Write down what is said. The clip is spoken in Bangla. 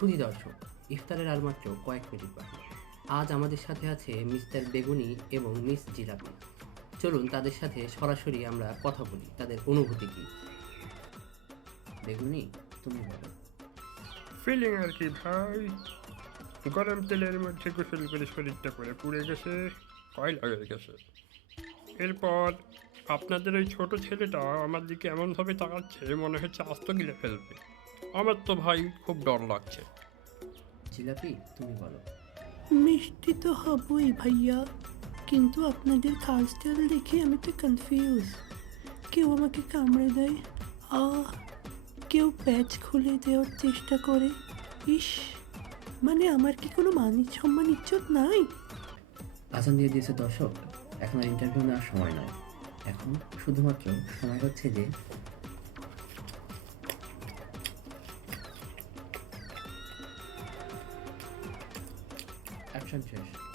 সুধী দর্শক, ইফতারের আর মাত্র কয়েক মিনিট বাকি। আজ আমাদের সাথে আছে মিস্টার বেগুনি এবং মিস জিলাপি। চলুন তাদের সাথে সরাসরি আমরা কথা বলি, তাদের অনুভূতি কি। বেগুনি, তুমি বলো। ফিলিং আর কি ভাই, গরম তেলের মধ্যে গোসল করে শরীরটা করে পুড়ে গেছে, কয়লা হয়ে গেছে। এরপর আপনাদের ওই ছোট ছেলেটা আমার দিকে এমনভাবে তাকাচ্ছে মনে হচ্ছে আস্ত গিলে ফেলবে। আমার তো ভাই খুব ডর লাগছে। জিলাপি, তুমি বলো। মিষ্টি তো হবই ভাইয়া, কিন্তু আপনাদের কাজটাল দেখে আমি তো কনফিউজ। কেউ আমাকে কামড়ে দেয়, আহ, কেউ প্যাচ খুলে দেওয়ার চেষ্টা করে। ইস, মানে আমার কি কোনো মান সম্মান ইজ্জত নাই? আজান দিয়ে দিয়েছে দর্শক, এখন আর ইন্টারভিউ নেওয়ার সময় নয়। এখন শুধুমাত্র সময় হচ্ছে যে অ্যাকশন শেষ।